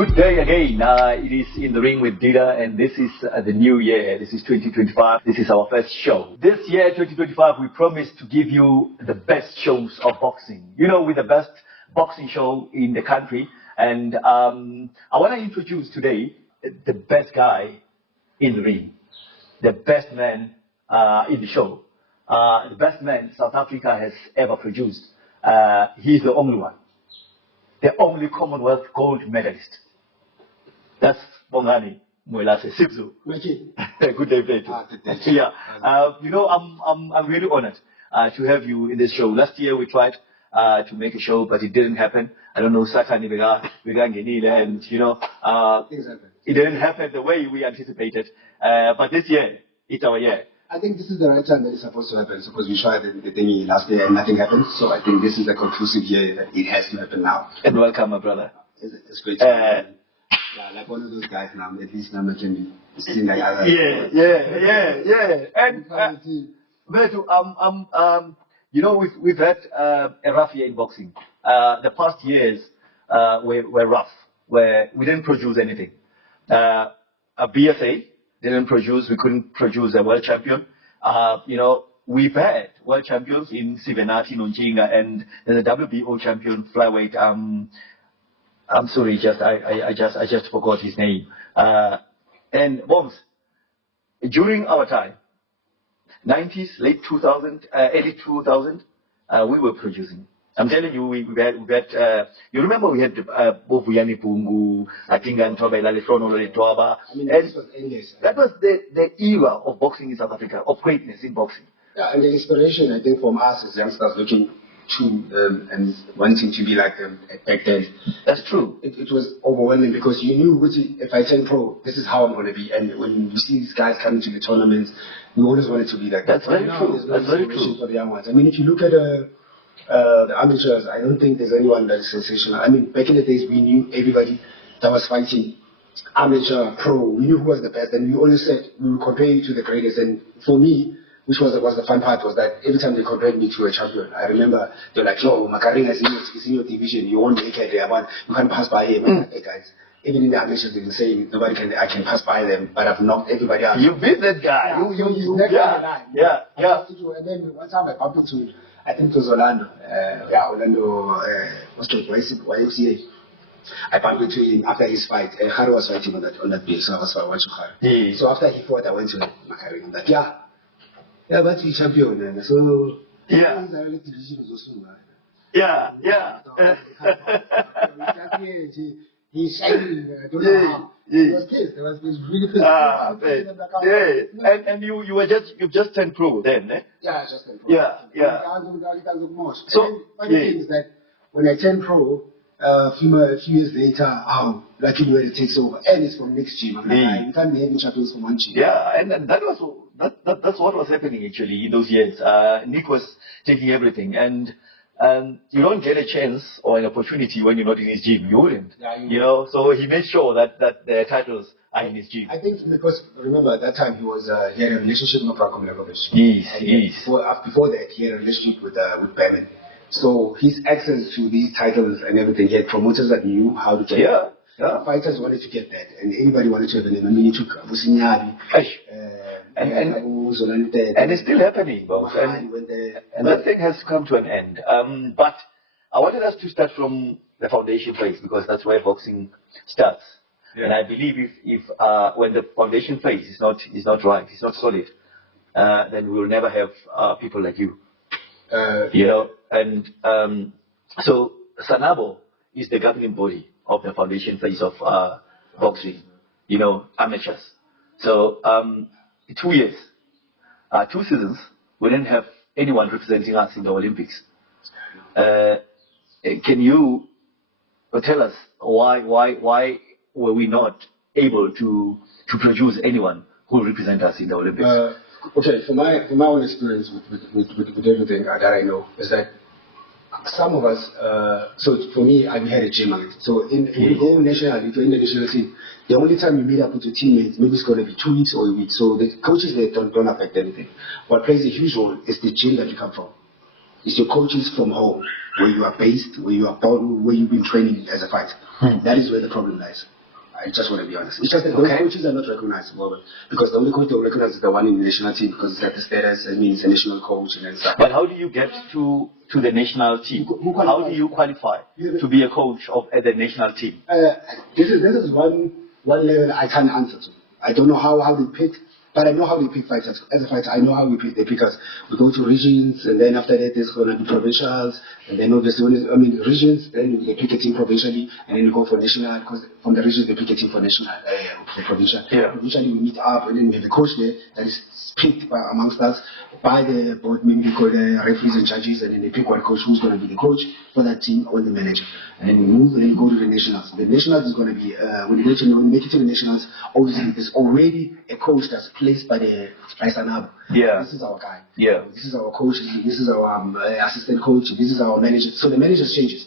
Good day again. It is In the Ring with Dida, and this is the new year. This is 2025. This is our first show. This year, 2025, we promise to give you the best shows of boxing. You know, with the best boxing show in the country. And I want to introduce today the best guy in the ring, the best man in the show, the best man South Africa has ever produced. He's the only one. The only Commonwealth gold medalist. That's Bongani Mwelase. Sibzu. Good day, Peter. Yeah. You know, I'm really honored to have you in this show. Last year we tried to make a show, but it didn't happen. I don't know, Sakani and you know, it didn't happen the way we anticipated. But this year, it's our year. I think this is the right time that it's supposed to happen. Suppose we tried the thing last year and nothing happened. So I think this is the conclusive year that it has to happen now. And welcome, my brother. It's great to be here. Yeah, like one of those guys now. At least now I can be seen like other. Yeah. And you know, we've had a rough year in boxing. The past years were rough, where we didn't produce anything. A BSA didn't produce. We couldn't produce a world champion. You know, we've had world champions in Sivenati, Nonjinga, and the WBO champion flyweight. I'm sorry, I just forgot his name. And Bombs, during our time, 90s, late 2000, early 2000, we were producing. I'm telling you, we had you remember we had Bovuyani Pungu, Atinga Ntoba, Lalefrono Toaba. I mean, this was endless. That was the era of boxing in South Africa, of greatness in boxing. Yeah, and the inspiration, I think, from us as youngsters looking to and wanting to be like them back then. That's true. It was overwhelming because you knew if I turn pro, this is how I'm going to be. And when you see these guys coming to the tournaments, we always wanted to be like that. That's very true. That's very true. For the young ones. I mean, if you look at the amateurs, I don't think there's anyone that is sensational. I mean, back in the days, we knew everybody that was fighting, amateur, pro. We knew who was the best, and we always said we would compare you to the greatest. And for me, which was the fun part, was that every time they compared me to a champion, I remember they're like, "Oh, Makaringa is in your division. You won't make it there, but you can't pass by him." Hey guys, even in the amateurs, they were saying I can pass by them, but I've knocked everybody out. You beat that guy. Yeah. And then one time I bumped into, I think it was Orlando. What's it? YMCA. I bumped into him after his fight. Harry was fighting on that day, so I was watching Harry. So after he fought, I went to Makaringa. I'm like, yeah, but he's champion. So yeah. He's shining. I don't know how. He was pissed. He was really pissed. And you've just turned pro then, eh? Yeah, I just turned pro. Yeah. So funny thing is that when I turned pro, a few years later, luckily when it takes over, and it's from next gym. You can't be having champions from one gym. Yeah, and that's what was happening actually in those years. Nick was taking everything, and you don't get a chance or an opportunity when you're not in his gym. You wouldn't. Yeah, you know, so he made sure that the titles are in his gym. I think because remember at that time he had a relationship with Franco Milakovic. Yes. Before that he had a relationship with Berman. So his access to these titles and everything, he had promoters that knew how to get it. Yeah. Fighters wanted to get that, and anybody wanted to have a name. I mean, he took Businyabi, and it's still happening, boss. And that thing has come to an end. But I wanted us to start from the foundation phase because that's where boxing starts. Yeah. And I believe if when the foundation phase is not right, it's not solid, then we'll never have people like you. You know, and so Sanabo is the governing body of the foundation phase of boxing, you know, amateurs. So 2 years, 2 seasons, we didn't have anyone representing us in the Olympics. Can you tell us why were we not able to produce anyone who will represent us in the Olympics? Okay, from my own experience with everything that I know is that some of us, so for me, I had a gym. So when you go nationally, if you're in the national team, the only time you meet up with your teammates, maybe it's going to be 2 weeks or a week. So the coaches, they don't affect anything. What plays a huge role is the gym that you come from. It's your coaches from home, where you are based, where you are born, where you've been training as a fighter. That is where the problem lies. I just want to be honest. It's just that those coaches are not recognized, because the only coach they'll recognize is the one in the national team, because it's at the status, I mean, it's a national coach and stuff. But how do you get to the national team? How do you qualify to be a coach of the national team? This is one level I can't answer to. I don't know how they pick, but I know how they pick fighters. As a fighter, I know how they pick us. We go to regions, and then after that, there's going to be provincials, and then obviously, regions, then they pick a team provincially, and then we go for national, because from the regions, they pick a team for national, for provincial. Yeah. Provincially, we meet up, and then we have a coach there that is picked amongst us by the board, maybe they call the referees and judges, and then they pick one coach who's going to be the coach for that team or the manager. And then we move and then go to the nationals. The nationals is going to be, when you make it to the nationals, obviously there's already a coach that's placed by Sanabo. Yeah. This is our guy. Yeah. This is our coach. This is our assistant coach. This is our manager. So the managers changes.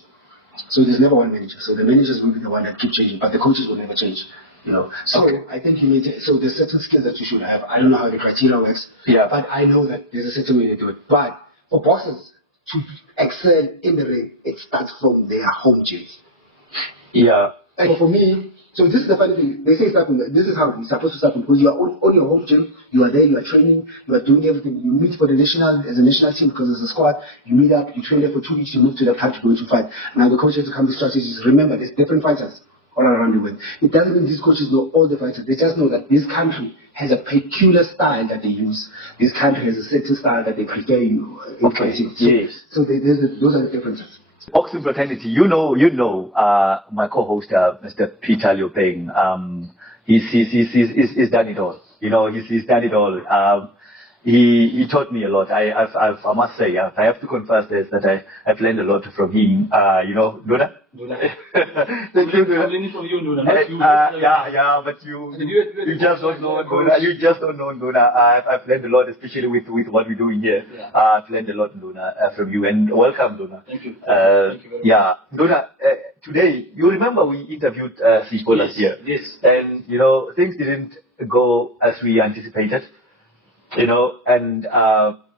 So there's never one manager. So the managers will be the one that keep changing, but the coaches will never change. So I think so there's certain skills that you should have. I don't know how the criteria works, but I know that there's a certain way to do it. But for bosses to excel in the ring, it starts from their home gyms. Yeah. And for me, so this is the funny thing. They say this is how it's supposed to start, because you are on your home gym, you are there, you are training, you are doing everything. You meet for the national, as a national team, because it's a squad, you meet up, you train there for 2 weeks, you move to the country, go to fight. Now the coaches come with strategies. Remember, there's different fighters all around the world. It doesn't mean these coaches know all the fighters. They just know that this country has a peculiar style that they use. This country has a certain style that they prefer in fighting. Yes. So those are the differences. Boxing fraternity, my co-host, Mr. Peter Leopeng, he's done it all. He's done it all. He taught me a lot. I must say, I have to confess this, that I've learned a lot from him. Dona? Thank you, Dona. I'm learning from you, Dona, not you. But you just don't know Dona. You just don't know Dona. I've learned a lot, especially with what we're doing here. Yeah. I've learned a lot, Dona, from you. And welcome, Dona. Thank you. Thank you very much. Dona, today, you remember we interviewed Sipho last year? Yes. And, things didn't go as we anticipated. And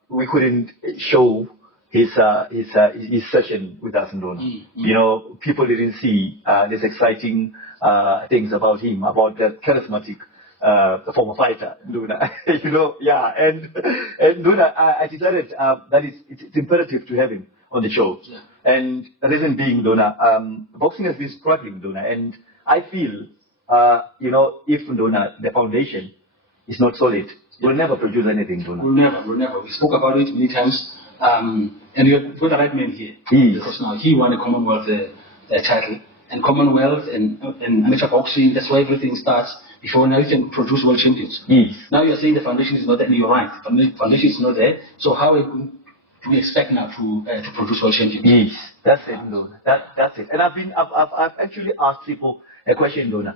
we couldn't show his session with us in Dona. People didn't see these exciting things about him, about the charismatic former fighter, Dona. And Dona, I decided that it's imperative to have him on the show. Yeah. And the reason being, Dona, boxing has been struggling, Dona, and I feel, if Dona, the foundation is not solid, we'll never produce anything, Dona. We'll never. We spoke about it many times. And you've got the right man here. Yes. Because now he won a Commonwealth title. And Commonwealth and amateur boxing, that's where everything starts. Before now you can produce world champions. Yes. Now you're saying the foundation is not there, and you're right. The foundation is not there. So how do we expect now to produce world champions? Yes, that's it, Dona. That's it. And I've actually asked people a question, Dona.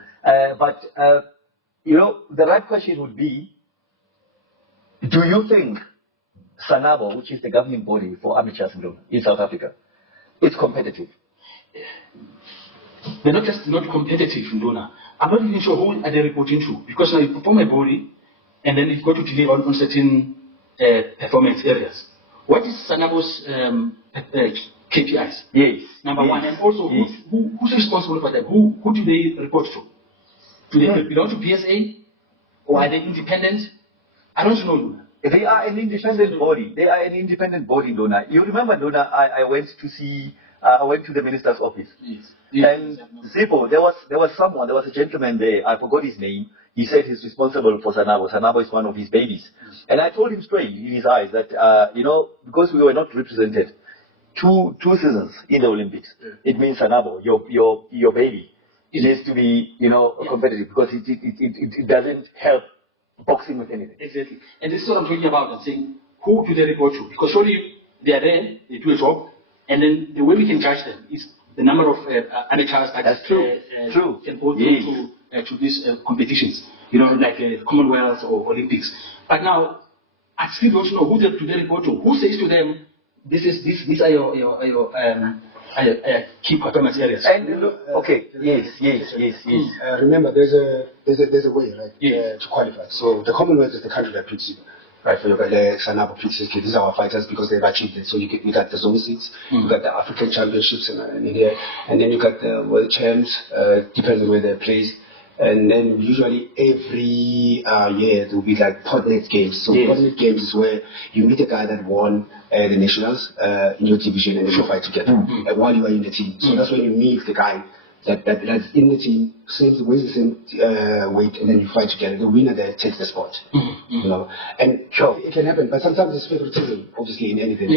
But the right question would be, do you think Sanabo, which is the governing body for amateurs in South Africa, is competitive? They're not competitive in Dona. I'm not even sure who are they reporting to, because now you perform a body and then you've got to deliver on certain performance areas. What is Sanabo's KPIs? Yes. Number one, and also who's responsible for them? Who do they report to? Do they belong to PSA, or are they independent? I don't know. They are an independent body. They are an independent body, Dona. You remember, Dona, I went to the minister's office. Yes. And Sipho, there was a gentleman there, I forgot his name. He said he's responsible for Sanabo. Sanabo is one of his babies. Yes. And I told him straight in his eyes that, because we were not represented two seasons in the Olympics, it means Sanabo, your baby, it needs to be, competitive, because it doesn't help boxing with anything. Exactly. And this is what I'm talking about. I'm saying, who do they report to? Because surely they are there, they do a job, and then the way we can judge them is the number of amateurs that can go to these competitions, like Commonwealth or Olympics. But now, I still don't know who do they report to. Who says to them, these are your key performance areas? And yes. Remember, there's a way, right, to qualify. So the Commonwealth is the country that picks you, right? So you got the Sanabo Princess, these are our fighters because they've achieved it. So you got the zone seats, you got the African championships in India, and then you got the world champs, depends on where they're placed. And then usually every year there will be like Podnet games. So Podnet games is where you meet a guy that won the nationals in your division and then you fight together while you are in the team. So that's when you meet the guy that's in the team, weighs the same weight, and then you fight together. The winner there takes the spot. You know, and it can happen, but sometimes it's favoritism, obviously, in anything.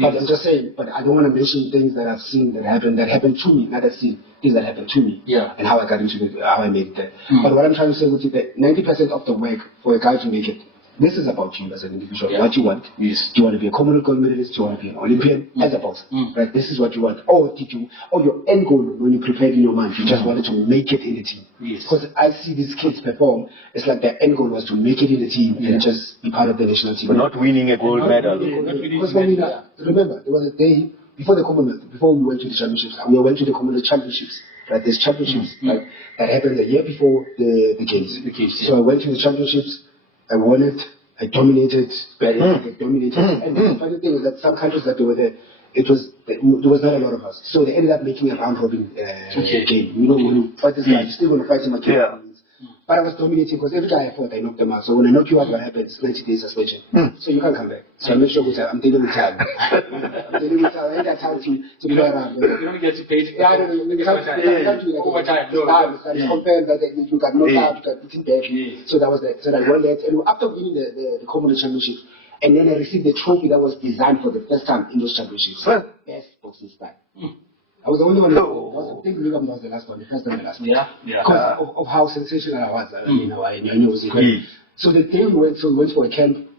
But I'm just saying, but I don't want to mention things that I've seen that happened to me, not I've seen things that happened to me, and how I got into it, how I made it there. But what I'm trying to say with it, that 90% of the work for a guy to make it, this is about you as an individual. What you want. Yes. Do you want to be a Commonwealth gold medalist? Do you want to be an Olympian? As a boxer. Right? This is what you want. Or your end goal when you prepared in your mind, you just wanted to make it in the team. Yes. Because I see these kids perform, it's like their end goal was to make it in the team and just be part of the national team. But not winning a gold medal. Because remember, there was a day before the Commonwealth, before we went to the championships, we went to the Commonwealth championships. Right? There's championships that happened a year before the games. So I went to the championships. I won it. I dominated. I dominated. And the funny thing is that some countries that they were there, there was not a lot of us. So they ended up making a round robin game. You know, when you fight this guy, you're still going to fight him again. But I was dominating because every guy I fought, I knocked them out. So when I knock you out, what happens? 90 days suspension. So you can't come back. So I make sure I'm dealing with time. I'm dealing with time. I ain't got time to be around. You don't get to pay. You can't do overtime. It's compared that you got knocked out, you got beaten back. So that was that. So I won that. And after winning the Commonwealth Championship, and then I received the trophy that was designed for the first time in those championships. Best boxing style. I was the only one who was, I think William was the last one, the first and the last one. Because of how sensational I was. I mean, I knew it was incredible. So the day we went for a camp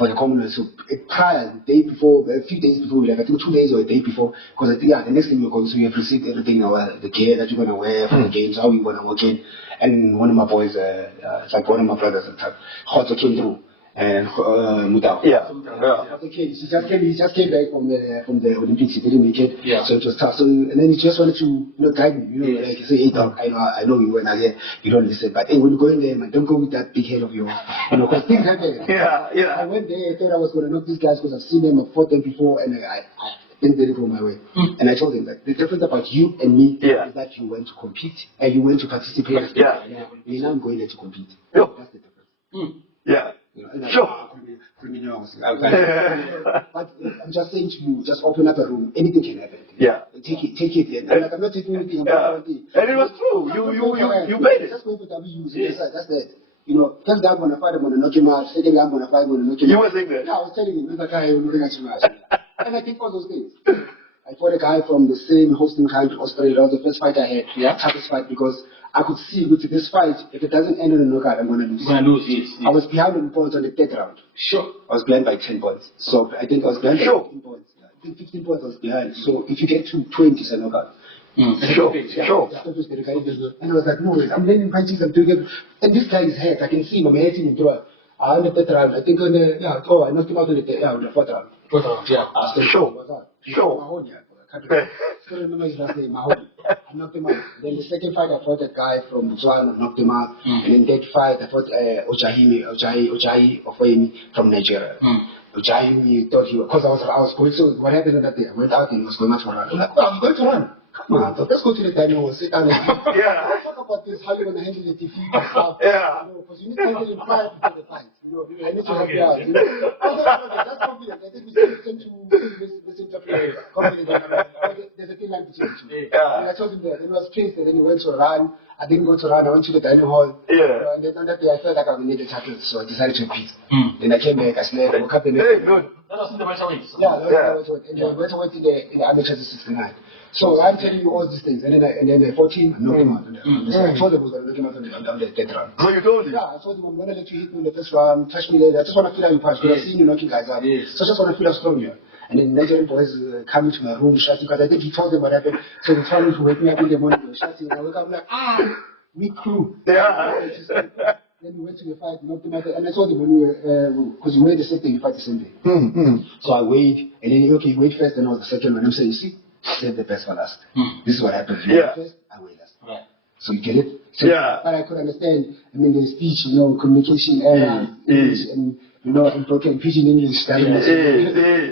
for the Commonwealth. So prior, the day before, a few days before we left, I think 2 days or a day before, because the next thing we were going to, we have received everything, the gear that you're going to wear for the games, how you're going to walk in. And one of my boys, it's like one of my brothers at the time, Hoto came through. And Mutao. He just came back from the Olympics. He didn't make it. So it was tough. So and then he just wanted to guide me. Like he said, hey dog, I know you went out here, you don't listen, but hey, when you go in there, man, don't go with that big head of yours. Because things happen. I went there, I thought I was going to knock these guys because I've seen them, I've fought them before, and I didn't let it go my way. And I told him that the difference about you and me is that you went to compete and you went to participate. And now I'm going there to compete. That's the difference. Sure. But I'm just saying to you, just open up a room. Anything can happen. Take it. And I'm not taking anything. And it was true. You made it. Just go for W's. That's it. First guy I'm going to fight, I'm going to knock him out. Second guy I'm going to fight, I'm going to knock him out. You were saying that? Yeah, I was telling him, this guy will looking at you much. And I think all those things. I fought a guy from the same hosting country, Australia. That was the first fight I had. Toughest fight because I could see with this fight, if it doesn't end in a knockout, I'm going to lose. I was behind on points on the 10th round. I was behind by 10 points. So I think I was behind by 15 points. I think 15 points I was behind. So if you get to 20, it's a knockout. And I was like, no, I'm landing punches, I'm doing it. And this guy is hurt. I can see him. I'm hitting him through. On the 3rd round, I think on the, I knocked him out on the 4th round. I still remember his last name, Mahoney. I knocked him out. Then the second fight, I fought a guy from Botswana, knocked him out. And then that fight, I fought Ojahi Ofemi from Nigeria. Ojahi thought he was, because I was going, so what happened on that day? I went out and he was going out for a run. I'm like, oh, I'm going to run. Come on, let's go to the dining hall, sit down and talk about this, how you're going to handle the defeat and stuff. Because you need to handle it prior to the fight. I need to help you out. That's confident. I think we tend to misinterpret confidence. There's a thin line between the two. And I told him that. Then he was pissed, and then he went to run. I didn't go to run. I went to the dining hall. And then on that day, I felt like I would need a tackle, so I decided to repeat. Then I came back, I slept, woke up the next day. That was in the welterweight. That was in the welterweight in the amateurs 69. So I'm telling you all these things, and then I fought him and knocked him out. I told him I was going to knock him out on the 10th round. So you told him? Yeah, I told him I'm going to let you hit me in the first round, touch me there. I just want to feel how you punch, because I've seen you knocking guys out. So I just want to feel how strong you are. And then Nigerian boys come into my room, shouting, because I think he told them what happened. So they told me to wake me up in the morning, they were shouting, and I woke up, I'm like, we crew. Then we went to the fight, knocked him out, and I told him when we were, because we weighed the same thing, we fight the same day. So I weighed, and then okay, wait first, and I was the second one. I'm saying, you see, save the best for last. This is what happens. You weigh first, I weigh last. So you get it? So, but I could understand, I mean, the speech, communication, and you know, and broken pidgin English. Yes.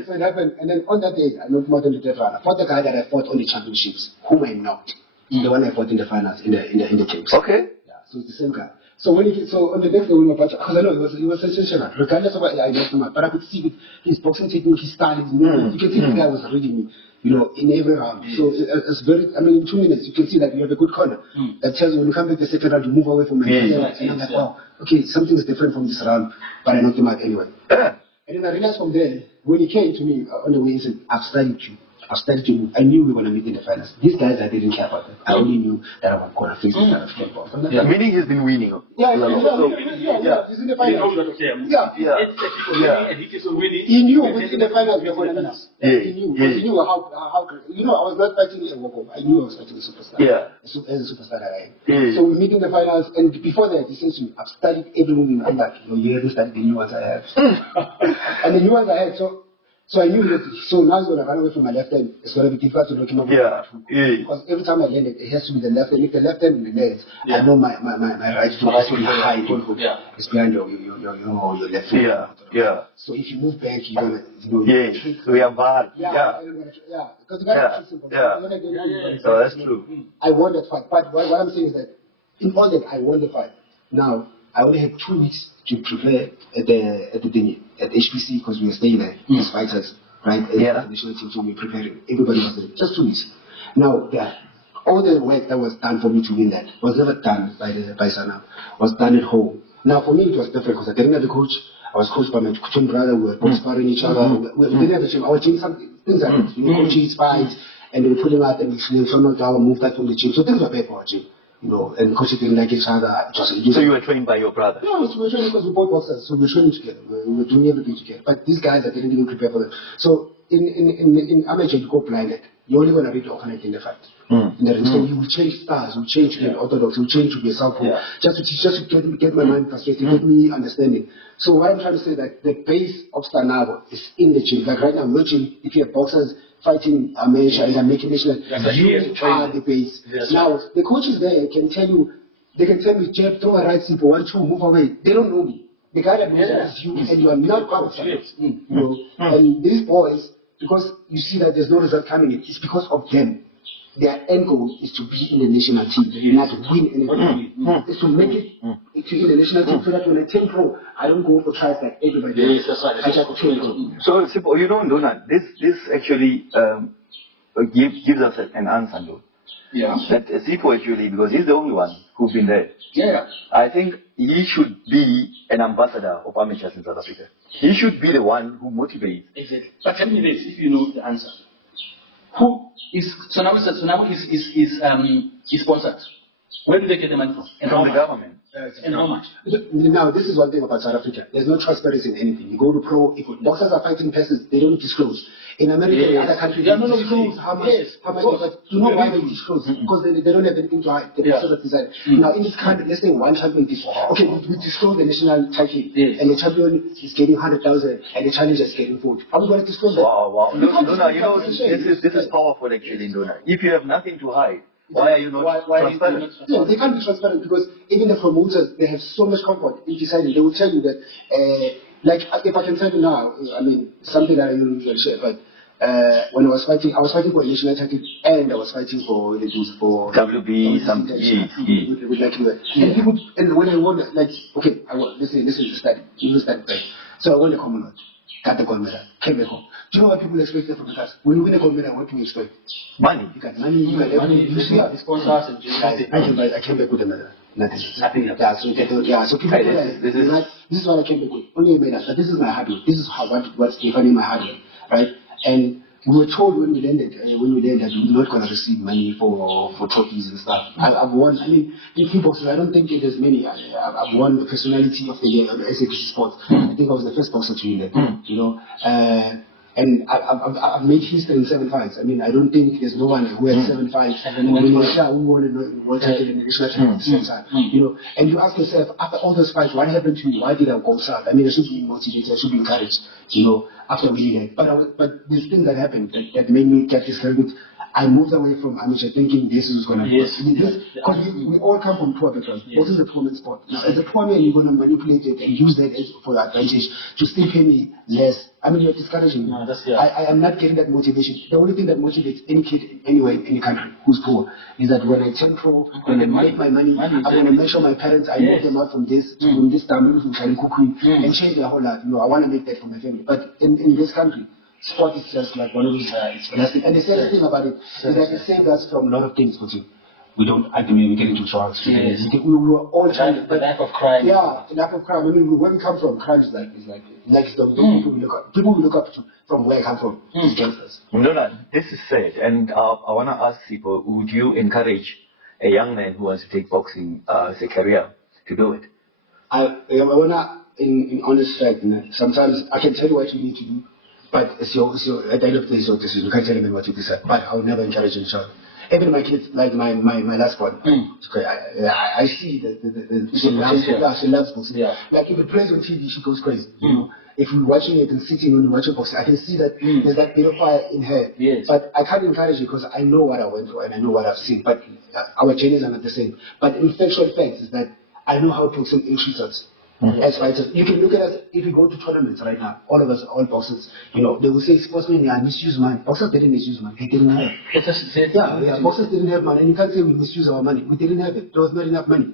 So it happened, and then on that day, I knocked him out on the third round. I fought the guy that I fought on the championships, whom I knocked. The one I fought in the finals, in the games. Okay. Yeah, so it's the same guy. So when so on the next day when we were because I know it was sensational. Regardless of what I knocked him out, but I could see with his boxing technique, his style, his movement. You can see the guy was reading me, you know, in every round. So it's very, I mean, in 2 minutes, you can see that you have a good corner. That tells you when you come back the second round, you move away from me. And I'm like, wow, okay, something's different from this round, but I knocked him out anyway. And then I realized from there, when he came to me on the way, he said, I've studied you. I knew we were going to meet in the finals. These guys, I didn't care about them. I only knew that I was going to face this kind of football. Meaning he's been winning. Yeah, he's in the finals. He knew in the finals we were going to meet. He knew how, you know, I was not fighting a walk-off. I knew I was fighting a superstar. As a superstar that I am. So we meet in the finals, and before that, he says to me, I've studied every movie in my life. You haven't studied the new ones I have. And the new ones I had, so I knew that, so now he's going to run away from my left hand. It's going to be difficult to knock him out. Because every time I land it has to be the left hand. If the left hand lands, I know my right foot is really high. It's behind your left foot. So if you move back, you're going to, So we are bad. Because you got to fix him. So that's true. I won that fight. But what I'm saying is that in all that, I won the fight. Now, I only had 2 weeks to prepare at HPC because we were staying there as fighters, right? The national team, so we were preparing. Everybody was there. Just 2 weeks. Now, all the work that was done for me to win that was never done by Sana. Was done at home. Now, for me, it was different because I didn't have a coach. I was coached by my twin brother. We were both sparring each other. We didn't have a gym. I was doing some things like that. Coaching his fights, and they were pulling out and we knocked out, moved out from the gym. So things were bad for our gym. You know, and coaches didn't like each other. So you were trained by your brother? No, we were trained because we both boxers, so we were training together. We were doing everything together. But these guys, I didn't even prepare for them. So in amateur, you go blinded. You're only going to read the opponent in the fight. So you will change styles, you will change to be an orthodox, you will change to be a southpaw, just to get my mind frustrated, get me understanding. So what I'm trying to say is that the base of Stanavo is in the gym. Like right now, we're gym, if you have boxers fighting amateur and making national, you are the base. Now, the coaches there can tell you, Jeb, throw a right sleep, 1, 2, move away. They don't know me. The guy that knows is you, and you are not part of it. You know? And these boys, because you see that there's no result coming in, it's because of them. Their end goal is to be in the national team, not to win anything. It's to make it to in the national team so that when I turn pro, I don't go for tries like everybody else. I just turn pro. So, you know, Donald, this actually gives us an answer, though. That Sipo actually, because he's the only one who's been there. I think he should be an ambassador of amateurs in South Africa. He should be the one who motivates. Exactly. But tell me this, if you know the answer. Who is Sonamo is sponsored? Where do they get the money from? From the government. And how much? Now, this is one thing about South Africa. There's no transparency in anything. You go to pro, if boxers are fighting persons, they don't disclose. In America and other countries, they disclose how much, but you know why they disclose? Because they don't have anything to hide. The boxers have decided. Now, in this country, let's say one champion is, okay, we disclose the national title, and the champion is getting 100,000, and the challenger is getting 40. Are we going to disclose that? Wow. No, you know, this is powerful actually, Dona. If you have nothing to hide, why are you not transparent? Yeah, they can't be transparent because even the promoters, they have so much comfort in deciding. They will tell you that, like, if I can tell you now, I mean, something that I don't usually share, but when I was fighting for a national title and I was fighting for WB, something. And people, and when I won, like, okay, I won. Listen to study. You study back. So I won the Commonwealth, got the gold medal, came back home. Do you know what people expect from us? When you win a gold medal, what do you expect? Money. You got money, you got everything. You see, sponsors and I came back with a medal. Nothing. So people this is what I came back with. Only a medal. But this is my hard work. This is what's defining my hard work, right? And we were told when we landed that we're not going to receive money for trophies and stuff. I've won. I mean, in kickboxing, I don't think there's many. I've won the personality of the year on the SAPC Sports. I think I was the first boxer to win that. You know, and I've made history in 7 fights. I mean, I don't think there's no one who has 7 fights. We won the world title and the national title at the same time. You know, and you ask yourself, after all those fights, what happened to me? Why did I go south? I mean, I should be motivated. I should be encouraged. You know, after winning that. But there's things that happened that made me get discouraged. I moved away from amateur thinking this is going to Yes. because we all come from poor backgrounds. What is a poor man's sport? Now, as a poor man, you're going to manipulate it and use that for your advantage to still pay me less. I mean, you're discouraging me. No, I am not getting that motivation. The only thing that motivates any kid anywhere in any country who's poor is that when I turn pro, when I make my money, I'm going to make sure my parents, I move them out from this to from this town, from Kukui, and change their whole life. I want to make that for my family. But in this country, sport is just like one of those plastic. And the saddest thing about it is that it saved us from a lot of things. We don't argue, we get into drugs. Yes. We were all trying. The lack of crime. Yeah, the lack of crime. I mean, where we come from, crime is like the people we look up to from where I come from. These gangsters. No, this is sad. And I want to ask people, would you encourage a young man who wants to take boxing as a career to do it? I want to, in honest fact, sometimes I can tell you what you need to do, but it's your at the end of the day, it's your decision. You can't tell me what to decide. But I would never encourage any child. Even my kids, like my last one, okay, I see she loves boxing. Yeah. Like if it plays on TV, she goes crazy. If we're watching it and sitting when we watch boxing, I can see that there's that bit of fire in her. Yes. But I can't encourage it because I know what I went through and I know what I've seen. But our journeys are not the same. But in factual facts is that I know how boxing treats us. As fighters, you can look at us if we go to tournaments right now. All of us, all boxers, they will say sportsmen misuse money. Boxers didn't misuse money; they didn't have. Boxers didn't have money, and you can't say we misuse our money. We didn't have it. There was not enough money.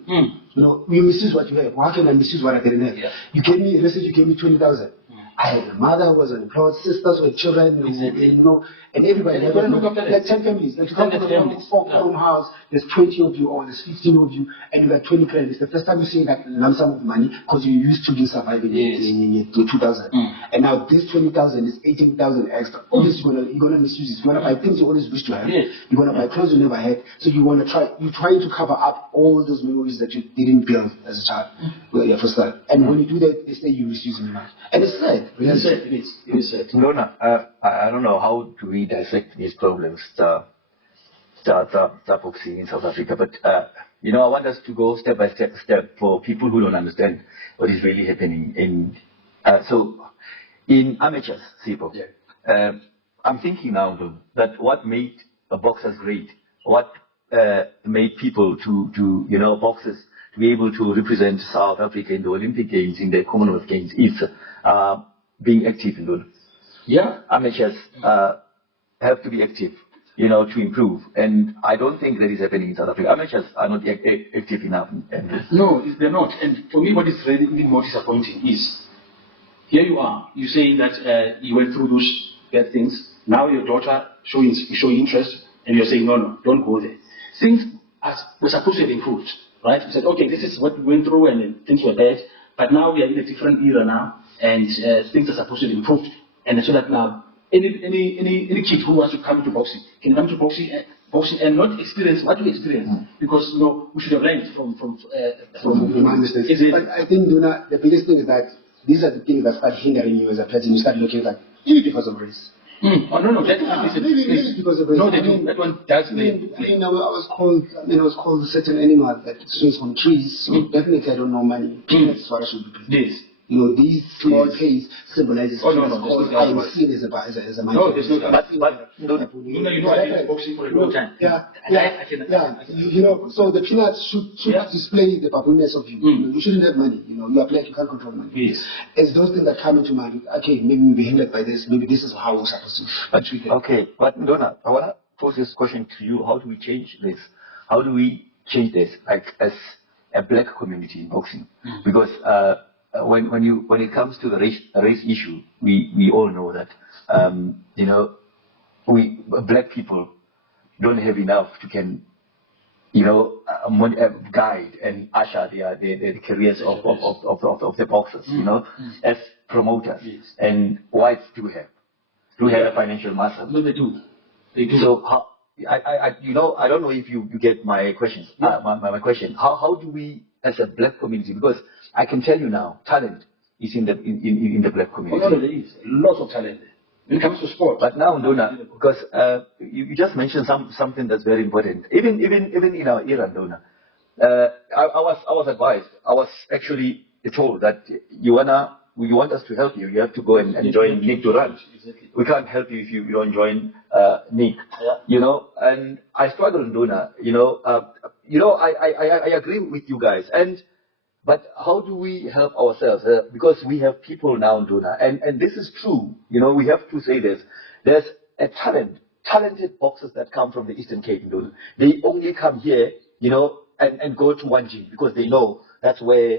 We misuse what you have. How can I misuse what I didn't have? You gave me, let's say, you gave me 20,000. I had a mother who was unemployed, sisters with children, and everybody. Like 10 families. Like you come from a four-room house, there's 20 of you, or there's 15 of you, and you got 20 grand. It's the first time you're seeing that lump sum of money because you used to be surviving in 2000. And now this 20,000 is 18,000 extra. Obviously, you're gonna misuse it. You're gonna buy things you always wish to have. You're gonna buy clothes you never had. So you're trying to cover up all those memories that you didn't build as a child. For start. And when you do that, they say you're misusing money. And it's sad. It is sad. Lorna, I don't know how do we dissect these problems, the boxing in South Africa, but I want us to go step by step for people who don't understand what is really happening so in amateurs, Sipho. I'm thinking now though, that what made boxers great, what made people to boxers to be able to represent South Africa in the Olympic Games, in the Commonwealth Games, is being active in Lula. Amateurs have to be active, to improve. And I don't think that is happening in South Africa. Amateurs are not active enough. No, they're not. And for me, what is really even more disappointing is, here you are, you say that you went through those bad things. Now your daughter showing interest, and you're saying, no, don't go there. Things were supposed to have improved, right? You said, okay, this is what we went through, and then things were bad. But now we are in a different era now, and things are supposed to be improved. And so that now any kid who wants to come to boxing can come to boxing and not experience what we experience, because we should have learned from my mistakes. But I think the biggest thing is that these are the things that start hindering you as a person. You start looking like maybe because of race. Oh no, that maybe because of race. No, that one does play. I was called a certain animal that strays from trees. So definitely I don't know money. That's what I should be doing. Yes. These small pays symbolizes I am seen as a man. No, there's no but I've been boxing for a long time. So the peanuts should display the baboonness of you. You shouldn't have money. You are black, you can't control money. Yes. It's those things that come into mind. Okay, maybe we'll be hindered by this. Maybe this is how we're supposed to treat it. Okay, but Donna, I want to pose this question to you. How do we change this? How do we change this, like as a black community in boxing? Because when it comes to the race issue, we all know that we black people don't have enough to guide and usher the careers of the boxers, as promoters. Yes. And whites do have a financial muscle. No, they do. So I don't know if you get my questions. My question: How do we, as a black community, because I can tell you now, talent is in the black community. Oh, no, there is lots of talent when it comes to sport. But now, Donna, because you just mentioned something that's very important. Even in our era, Donna, I was advised. I was actually told that you wanna we want us to help you, you have to go and join Nick to run. Exactly. We can't help you if you don't join Nick. Yeah. You know, and I struggle in Dona. I agree with you guys. But how do we help ourselves? Because we have people now in Dona, and this is true. You know, we have to say this. There's a talented boxers that come from the Eastern Cape in Dona. They only come here, you know, and go to one gym because they know that's where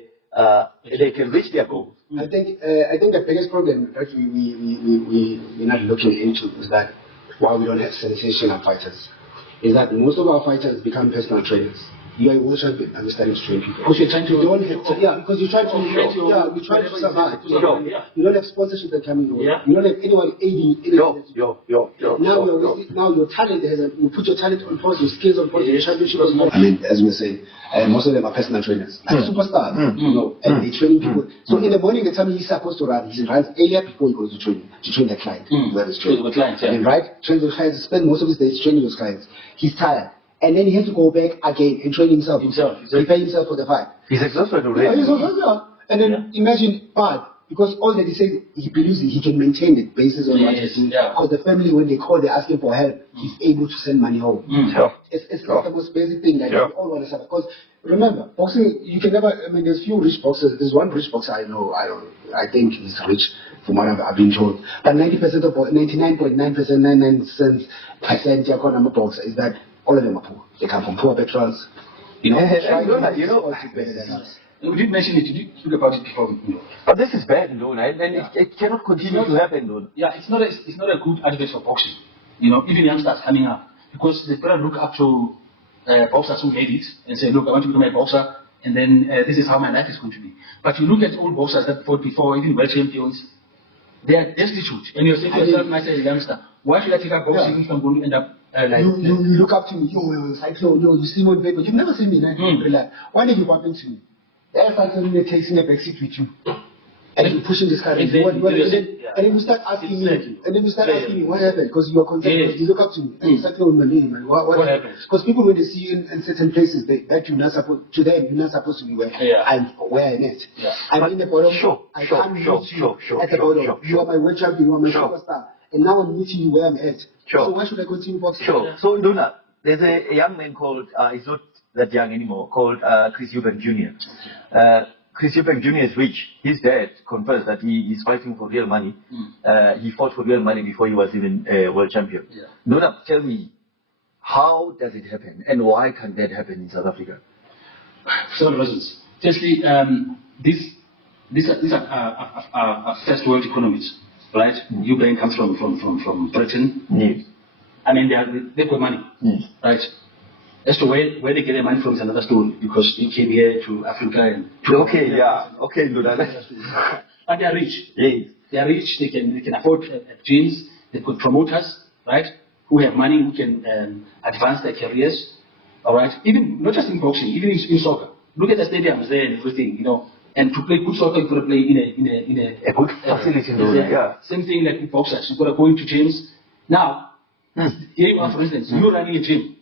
they can reach their goals. I think the biggest problem that we're not looking into is that why we don't have sensational fighters is that most of our fighters become personal trainers. You are a world champion, I'm starting to train people. Because you're trying to because you're trying to you're trying to survive. You don't have sponsorship that coming your way. You don't have anyone aiding. Now your talent you put your talent on pause, your skills on pause, your championship on pause. I mean, as we were saying, most of them are personal trainers, like superstars, you know, and they're training people. So in the morning, the time he's supposed to run, he runs earlier before he goes to train the client, whoever is training. And right, trains the clients, spend most of his days training those clients. He's tired. And then he has to go back again and train himself. Prepare himself for the fight. He's exhausted already. Yeah, he's exhausted. And then imagine because all that he says, he believes he can maintain it basis on what he's doing. Because the family, when they call, they're asking for help, he's able to send money home. It's the most basic thing that we all want to say. Because remember, boxing, you can never, I mean, there's few rich boxers. There's one rich boxer I know, I think he's rich from what I've been told. But 99.9%, 99% of boxer is that all of them are poor. They come from poor backgrounds. You know, we did mention it. You did speak about it before. But this is bad, and it cannot continue to happen, Yeah, it's not a good advice for boxing. You know, even youngsters coming up, because they better look up to boxers who made it and say, look, I want to become a boxer, and then this is how my life is going to be. But you look at old boxers that fought before, even world champions, they are destitute. And you're saying to yourself, myself, a youngster, why should I take up boxing if I'm going to end up you look up to me, you see me on paper. You've never seen me, like, why did you bump into me? There's something that takes in a backseat with you. And you're pushing this car. And then you start asking me, what happened? Because you are concerned, you look up to me, and you start telling me, what happened? Because people, when they see you in certain places, that you're not supposed to them, you're not supposed to be where I'm at. I'm in the bottom. I can't meet you at the bottom. You are my world champion, you are my superstar. And now I'm meeting you where I'm at. So why should I continue boxing? So Dona, there's a young man called, he's not that young anymore, called Chris Eubank Jr. Chris Eubank Jr. is rich. His dad confessed that he is fighting for real money. He fought for real money before he was even a world champion. Dona, tell me, how does it happen? And why can't that happen in South Africa? Several reasons. Firstly, these are first world economies. Right? Ukraine comes from Britain. I mean, they've got money. Right? As to where they get their money from is another story, because they came here to Africa and... But they are rich. They are rich, they can afford gyms, they've got promoters, right? Who have money, who can advance their careers. Alright? Even, not just in boxing, even in soccer. Look at the stadiums there and everything, you know. And to play good soccer, you've got to play in a good facility. Same thing like with boxers. You've got to go into gyms. Now, here you are, for instance, you're running a gym.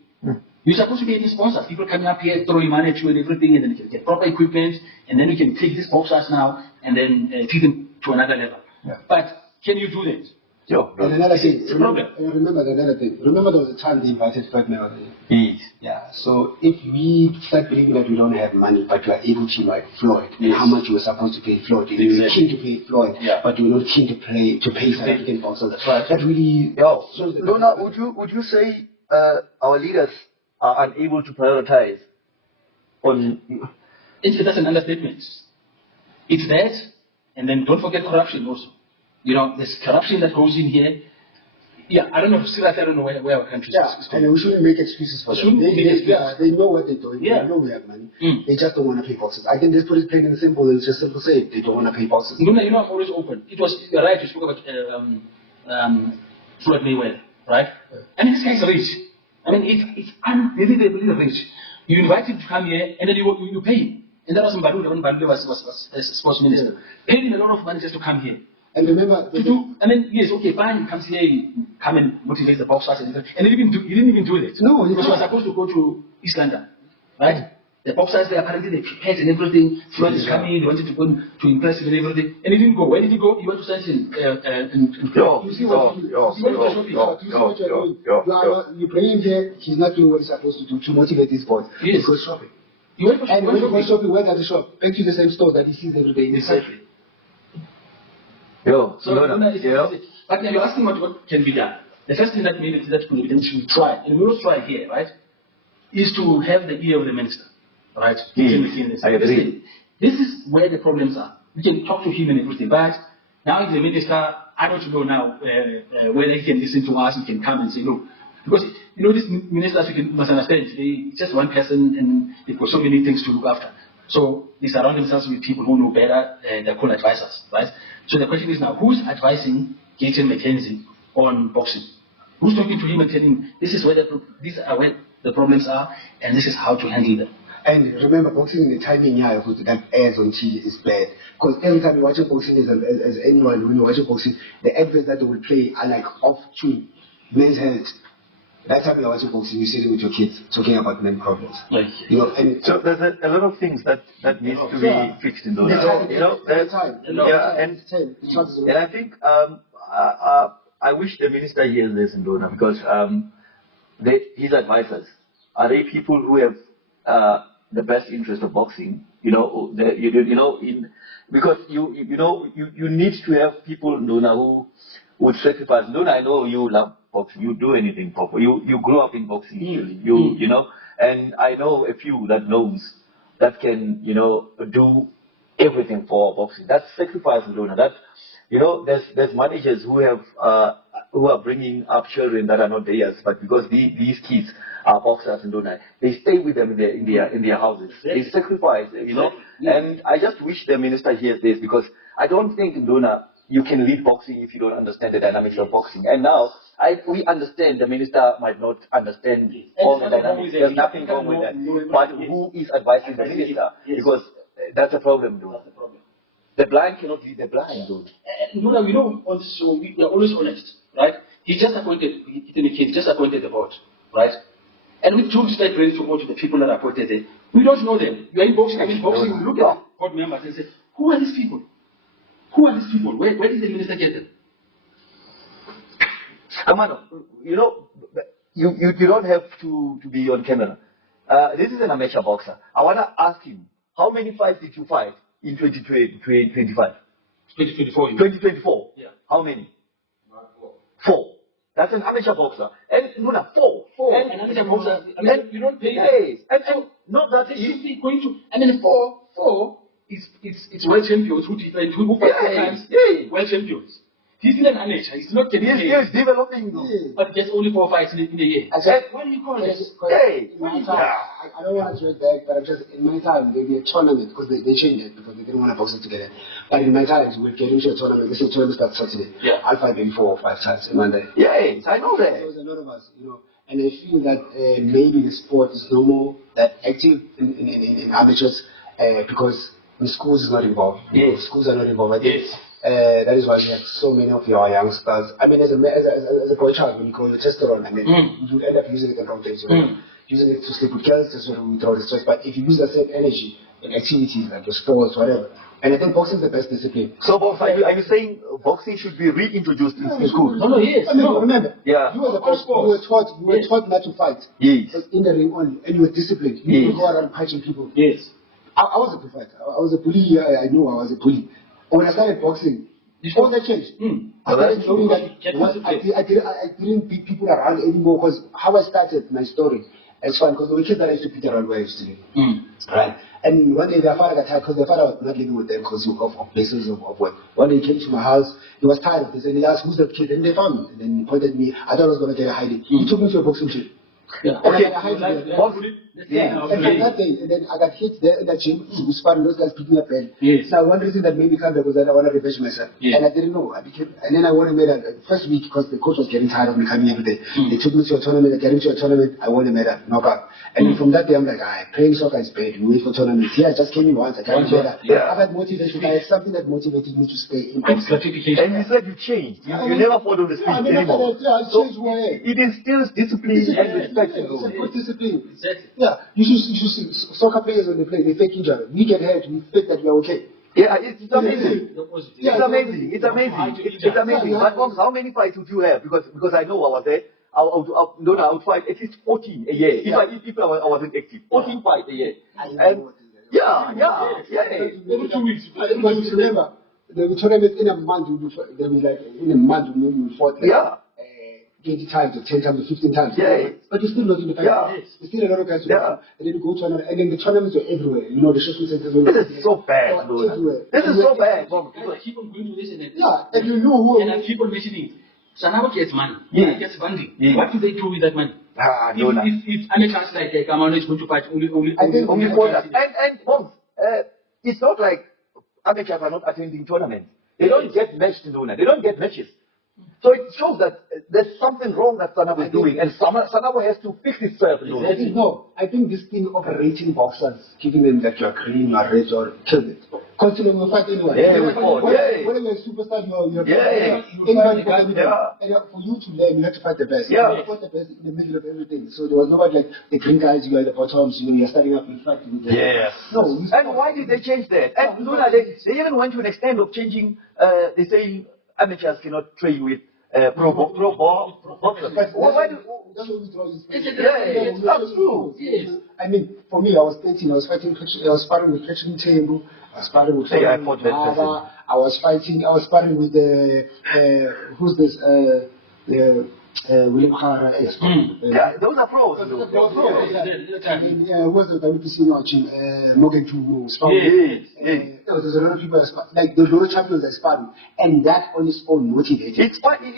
You're supposed to be getting sponsors. People coming up here, throwing money at you and everything, and then you can get proper equipment, and then you can take these boxers now and then take them to another level. But can you do that? And another thing, it's a problem. Remember another thing. Remember there was a time they invited Floyd Mayweather. Yeah. So if we start believing that we don't have money, but we are able to invite Floyd, and how much you were supposed to pay Floyd, you were keen to pay Floyd, but you were not keen to pay South African boxers. That really shows the Dona, would you say our leaders are unable to prioritize on? That's an understatement. It's that, and then don't forget corruption also. You know, there's corruption that goes in here. Yeah, I don't know. I don't know where our country is going. And we shouldn't make excuses for them. They know what they're doing. They know we have money. They just don't want to pay boxes. I think this put it plain and simple. It's just simple to say they don't want to pay boxes. You know, I'm always open. You're right. You spoke about Floyd Mayweather, right? I mean, this guy's rich. I mean, it's unbelievably rich. You invite him to come here, and then you pay him. And that was Mbalu. Mbalu was a sports minister. Paid him a lot of money just to come here. And remember, yes, okay, fine, he comes here, come and motivate the boxers and everything. And he didn't even do that. No, because he was supposed to go to East London, right? The boxers, they apparently they prepared and everything. Floyd is coming, they wanted to go to impress him and everything. And he didn't go. Where did he go? He went to sanction. You see what you're doing. You bring him here, he's not doing what he's supposed to do to motivate his boys. Yes. He goes shopping. And when he goes shopping, where does he shop? Back to the same store that he sees every day in the country. But now you're asking what can be done. The first thing that maybe that we should try, and we will try here, right, is to have the ear of the minister, right? I agree. This is where the problems are. We can talk to him and everything, but now he's the minister. I don't know now whether he can listen to us. He can come and say no, because these ministers must understand it's just one person and they've got so many things to look after. So they surround themselves with people who know better. They're called advisors, right? So the question is now, who's advising Gaten McKenzie on boxing? Who's talking to him and telling him these are where the problems are and this is how to handle them? And remember, boxing, the timing that airs on TV is bad. Because every time you're watching boxing, as anyone, when you're watching boxing, the adverts that they will play are like off-tune, men's health. That time you're watching boxing, you're sitting with your kids talking about men problems. And so there's a lot of things that needs to be fixed in those. And I think I wish the minister hears this in Dona, because his advisors are they people who have the best interest of boxing. Because you need to have people in Dona who would sacrifice. Dona, I know you love boxing. You do anything for you grew up in boxing. And I know a few that knows that can do everything for boxing. That's sacrifice in Dona. That there's managers who are bringing up children that are not theirs, but because these kids are boxers in Dona, they stay with them in their houses. They sacrifice, And I just wish the minister hears this, because I don't think in Dona you can lead boxing if you don't understand the dynamics of boxing. And now we understand the minister might not understand all the dynamics. There's nothing wrong with that. But who is advising the minister? Because that's a problem, though. The blind cannot lead the blind, though. Also, we are always honest, right? He just appointed the board, right? And we took straight ready to go to the people that are appointed there. We don't know them. You are in boxing, we look at board members and say, who are these people? Who are these people? Where did the minister get them? Amano, you don't have to be on camera. This is an amateur boxer. I want to ask him, how many fights did you fight in 2025? 2024. 2024? Yeah. How many? 4. That's an amateur boxer. And Muna, 4. And an amateur boxer, you don't pay that. Yes. And not that it should be going to, 4 it's world champions who fight 4 times. World champions. He's still an amateur. He's not getting paid. He's developing though. But he gets only 4 fights in a year. What do you call this? I don't want to drag back, but in my time, there'll be a tournament, because they changed it, because they didn't want to box it together. But in my time, we'll get into a tournament. This tournament starts Saturday. Yeah. I'll fight maybe 4 or 5 times in Monday. Yes, I know that. So there's a lot of us, and I feel that maybe the sport is no more that active in amateurs, because the schools is not involved. Yes. Schools are not involved. Yes. That is why we have so many of your youngsters. I mean, as a boy child, when you call it testosterone, you end up using it in wrong things. Using it to sleep with girls, just without the stress. But if you use the same energy in activities like your sports, whatever, and I think boxing is the best discipline. So, boss, are you saying boxing should be reintroduced in school? No, yes. Remember, you were taught not to fight. Yes. In the ring only, and you were disciplined. You didn't go around punching people. Yes. I was a good fighter. I was a bully. I know I was a bully. When I started boxing, all that changed. I started knowing that I didn't beat people around anymore, because how I started my story, it's fun, because there were kids that I used to beat around where I used to live. Right? And one day their father got tired, because their father was not living with them because of places of work. One day he came to my house, he was tired of this, and he asked, who's that kid? And they found me. And then he pointed at me. I thought I was going to get a hiding. He took me to a boxing gym. Okay. And that day, and then I got hit there in that gym. He was sparring, those guys picked me up. Now, one reason that made me come there was that I want to revenge myself. And I didn't know. And then I won a medal. First week, because the coach was getting tired of me coming every day. They took me to a tournament. I got into a tournament. I won a medal, knockout. And from that day, I'm like, playing soccer is paid. We wait for tournaments. I just came in once. I got a medal. I've had motivation. I had something that motivated me to stay in boxing. And you said you changed. You never followed the speech anymore. I changed who I am. It instills discipline and respect. perfection. It's a good discipline. Exactly. Yeah, you should see soccer players when they play, they fake injury. We get hurt, we fake that we are okay. Yeah, it's amazing. Yeah, It's amazing. It's amazing. It's amazing. Yeah, But Bombs, how many fights would you have? Because I know I was there. I would fight at least 14 a year. If I wasn't active, 14 fights a year. And yeah. Every 2 weeks. But remember, the tournament in a month they'll be like in a month you fought like, 20 times or 10 times or 15 times. Yeah. But you're still not in the fight. Yeah. There's still a lot of guys who come, and then you go to another, and then the tournaments are everywhere. You know, the shopping centers. This is so bad, dude. Everywhere. This is so bad. I keep on going to this and and you know who. and I keep on mentioning. Sanabo gets money. Yeah. Gets funding. Yeah. What do they do with that money? If amateurs like Kamano is going to fight only for that. And Bombs, it's not like amateurs are not attending tournaments. They don't get matched in Luna. They don't get matches. So it shows that there's something wrong that Sanabo is doing, and Sanabo has to fix itself. I think this thing of rating boxers, giving them that you're green or red or kill it. Constantly will fight anyone. Whether you're a superstar, you're anybody can and for you to learn, you have to fight the best. Yeah. You fought the best in the middle of everything. So there was nobody like the green guys, you are at the bottoms, you're starting up in fight with them. Yes. No. And why did they change that? And Luna, they even went to an extent of changing, they say amateurs cannot train with pro boxers. Why do that's true. Yes. I mean, for me, I was 13, I was sparring with Patrick Tembu, I was sparring with I fought that person. I was sparring with who's this, William Khara. Yeah, those are pros. Who was the WPC watching? Morgan Chu. There's a lot of people like the world champions that sparring, and that on its own motivated. It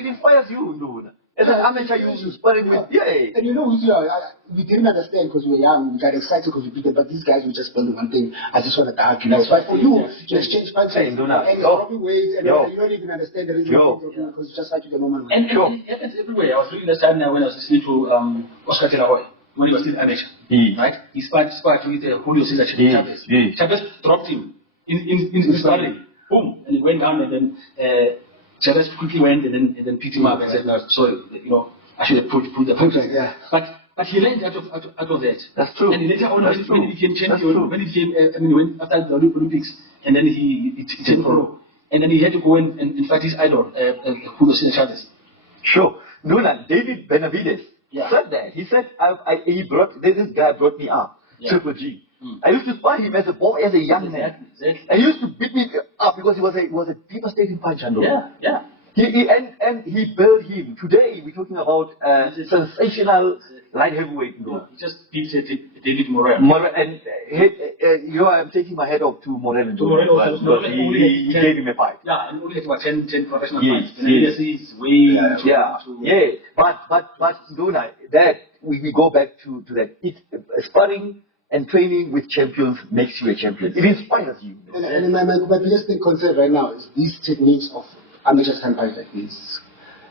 inspires you, dude. As an amateur, you sparring with, And you know, we didn't understand because we were young, we got excited because we beat them, but these guys were just building one thing. I just want to dark, But for you, just change punches, and you're dropping weights, and you don't even understand the reason because you just fight with the normal way. And it happens everywhere. I was doing this time now when I was listening to Oscar De La Hoya, when he was still amateur, right? He sparred with Julio Cesar Chavez. Chavez dropped him in sparring. Boom, and it went down, and then Chavez quickly went and then picked him up and said, "No, sorry, I should have put the punch." But he learned out of that. That's true. And later on, when he became champion, when he became, went after the Olympics, and then he turned pro, and then he had to go and fight his idol, Julio Cesar Chavez. Sure, Nuna, David Benavides said that. He said, this guy brought me up, Triple G. I used to fight him as a young man. Exactly. And he used to beat me up because he was a devastating puncher. Yeah. He built him. Today we're talking about sensational light heavyweight. He just beat David Morel. And I'm taking my head off to Morel. He gave him a fight. Yeah, and only had about 10 professional fights. But Duna, that we go back to that. Sparring and training with champions makes you a champion. It inspires you. And my biggest concern right now is these techniques of amateurs can fight like this.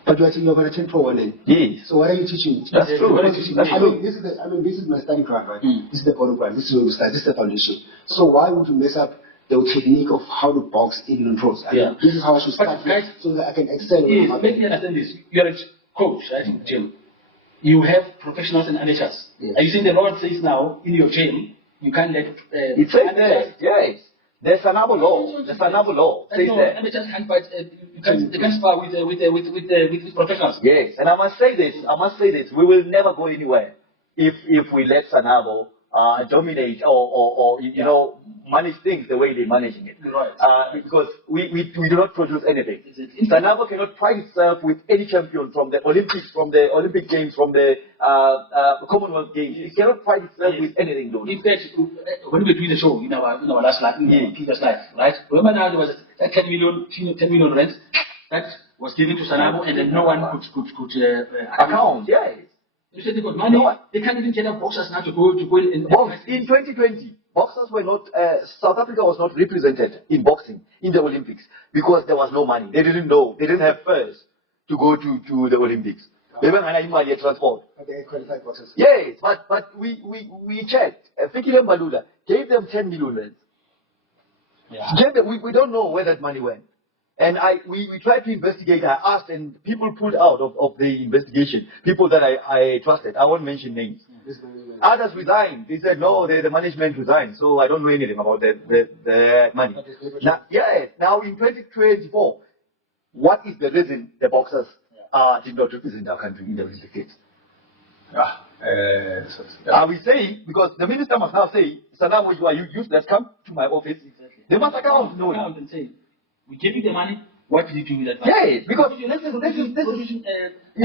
But you're going to train for one day. Yes. So what are you teaching? That's true. This is my starting ground, right? This is the bottom ground. This is where we start. This is the foundation. So why would you mess up the technique of how to box in and pros? This is how I should start, guys, so that I can excel. Yes, make me understand this. You're a coach, right, Jim? You have professionals and amateurs. Are you saying the Lord says now in your gym you can't let it says that, yes. There's another law. Says that. Amateurs can't fight. They can't spar with professionals. Yes, and I must say this. We will never go anywhere if we let Sanabo dominate or manage things the way they're managing it. Right. Because we do not produce anything. Sanabo cannot pride itself with any champion from the Olympics, from the Olympic Games, from the Commonwealth Games. It cannot pride itself with anything, though. In fact, when we were doing the show in our last live, Peter's live, right? Remember now there was a 10 million rent that was given to Sanabo, and then no one could account. Yes. You said they got money. They can't even get our boxers now to go in. In 2020, boxers were not. South Africa was not represented in boxing in the Olympics because there was no money. They didn't know. They didn't have fares to go to the Olympics. They were having money transport. They qualified boxers. Yes, but we checked. Fikile Mbalula gave them 10 million rand. Yeah. We don't know where that money went. And we tried to investigate. I asked, and people pulled out of the investigation. People that I trusted. I won't mention names. Others resigned. They said, no, the management resigned. So I don't know anything about the money. Now in 2024, what is the reason the boxers did not represent our country in the Olympic Games? Are we saying, because the minister must now say, Sanawo, you are useless, come to my office. They must account. No, and say, we give you the money, what did you do with that money? Yeah, because you're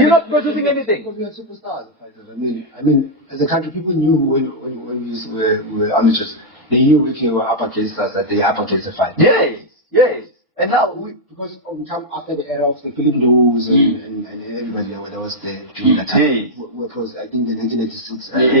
not producing anything. Because we are superstars, fighters. I mean, as a country, people knew when we were amateurs, they knew we were up against us, that they up against the fight. Yes. And now because we come after the era of the Filipinos and everybody that was there during that time. Which was, I think, the 1986 Africa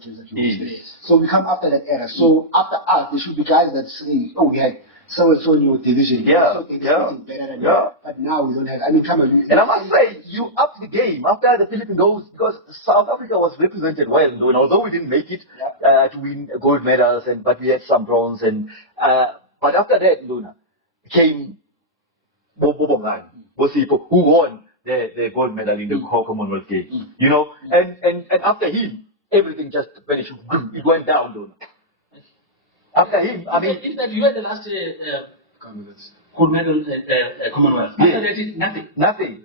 Games that you was there. So we come after that era. So after us, there should be guys that say, oh, we had so-and-so in your division. So better than that. But now we don't have. I mean, come on. And I must say, you upped the game after the Filipinos, because South Africa was represented well, and although we didn't make it to win gold medals, but we had some bronze. But after that, Luna, came Bongani Mwelase, who won the gold medal in the Commonwealth Games. You know, and after him, everything just vanished. It went down, Luna. After him, I mean, is that you had the last gold medal Commonwealth? After that, nothing.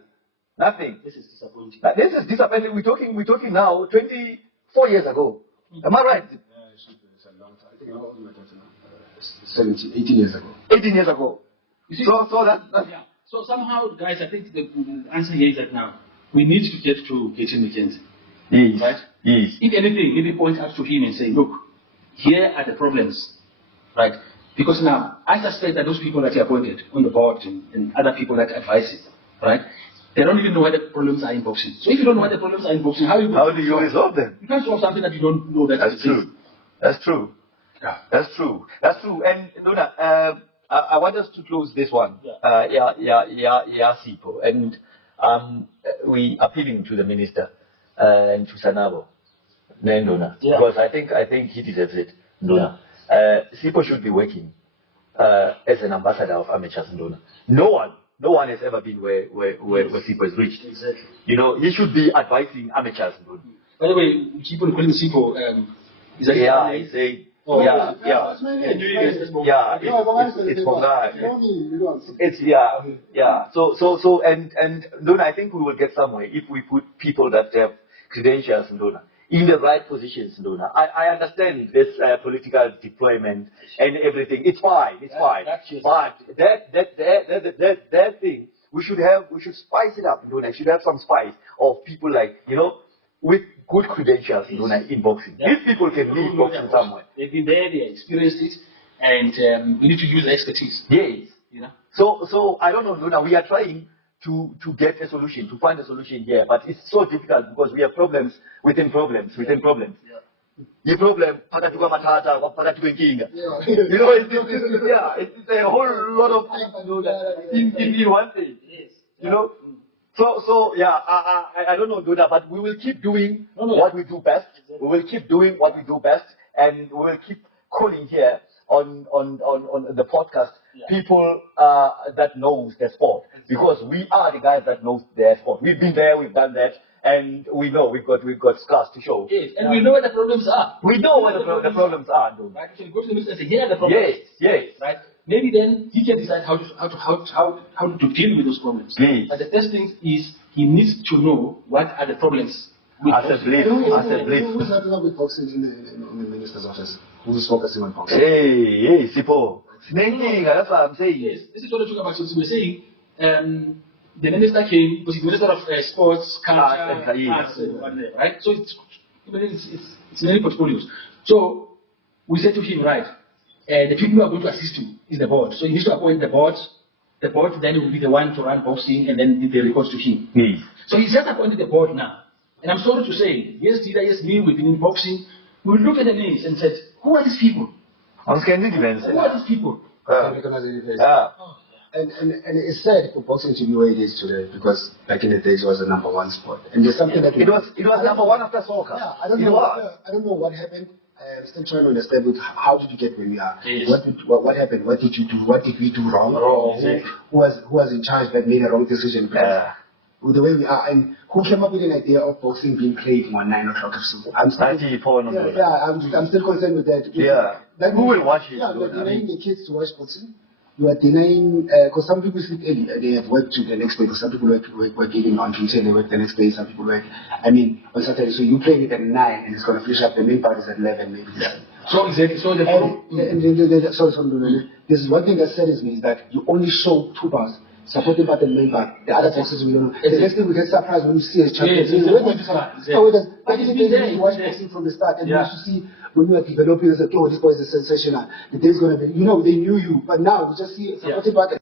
This is disappointing. This is disappointing. We're talking now 24 years ago. Am I right? It's a long time. I think how old am I talking now? 18 years ago. 18 years ago. You see, so that's So somehow, guys, I think the answer here is that now we need to get to Gaten McKenzie. Yes. Right? Yes. If anything, maybe point out to him and say, look, here are the problems. Right? Because now, I suspect that those people that he appointed on the board and other people that advise him, right? They don't even know where the problems are in boxing. So if you don't know where the problems are in boxing, how do you resolve them? You can't solve something that you don't know that's true. That's true. Yeah. That's true. And Luna, I want us to close this one. Sipo. And we appealing to the minister and to Sanabo, Nendona, because I think he deserves it. Ndona. Sipo should be working as an ambassador of amateurs in Ndona. No one has ever been where Sipo has reached. Exactly. You know, he should be advising amateurs in Ndona. By the way, keep on calling Sipo. Is that he's saying. It's Bongani. It's So and Ndona, I think we will get somewhere if we put people that have credentials in Ndona in the right positions, Ndona. I understand this political deployment and everything. It's fine. But that thing we should spice it up, Ndona. We should have some spice of people like, you know, with good credentials, Ndona, in boxing. These people can lead boxing somewhere. They've been there, they experienced it, and we need to use the expertise. Yes. You know. So I don't know, Ndona. We are trying to get a solution, to find a solution here, but it's so difficult because we have problems within problems. The problem, phakathi kwamathatha, phakathi kwenkinga. You know, it's a whole lot of things in one thing. Yes. You know. So I don't know, Ndona, but we will keep doing what we do best. We will keep doing what we do best, and we will keep calling here on the podcast people that knows the sport, because we are the guys that knows their sport. We've been there, we've done that, and we know we've got scars to show. Yes, and we know where the problems are. We know where the problems are, Ndona. Right? You can go to the minister and say, here are the problems. Yes. Right? Maybe then he can decide how to deal with those problems. Yes. But the first thing is he needs to know what are the problems. As a belief. Who's starting up with boxing in the minister's office? Who's focusing on boxing? Hey, Sipo. That's what I'm saying. Yes, this is what we're talking about. So we're saying the minister came because he's minister of sports, culture, right? So it's many portfolios. So we said to him, right, the people who are going to assist you is the board. So he needs to appoint the board. The board then will be the one to run boxing, and then they report to him. So he's just appointed the board now. And I'm sorry to say, yes, Dida, yes, me, we've been in boxing. We looked at the names and said, who are these people? Who are these people? And it's sad for boxing to be where it is today, because back in the days it was the number one sport. And there's something that it was number one after soccer. I don't know what happened. I'm still trying to understand how did you get where we are? Yes. What happened? What did you do? What did we do wrong? Exactly. Who was in charge that made a wrong decision? With the way we are, and who came up with an idea of boxing being played on 9 o'clock? I'm still concerned with that. Like, who will watch it? Yeah, you're denying the kids to watch boxing. You are denying, because some people sleep early, they have work to the next day, because some people work even on Tuesday, they work the next day, some people work, on Saturday. So you play it at 9 and it's going to finish up, the main part is at 11 maybe. So there's one thing that saddens me is that you only show 2 bars. Supported by the main part. The other boxes we don't know. The next thing we get surprised when you see a champion. You watch boxing from the start and you used to see when you are developing, it's like, oh, this boy is sensational. The day's going to be, they knew you, but now we just see supported by the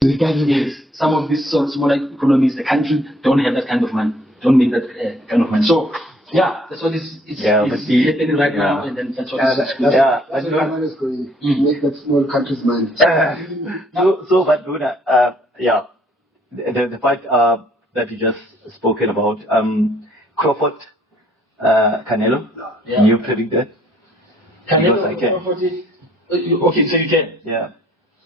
some of these smaller economies, the country don't have that kind of money, don't make that kind of money. So, that's what it's happening right now, and then that's what that's what government is going to make that small country's money. But the fight that you just spoken about, Crawford, Canelo, you predict that? Canelo, Crawford, okay, so you can. Yeah.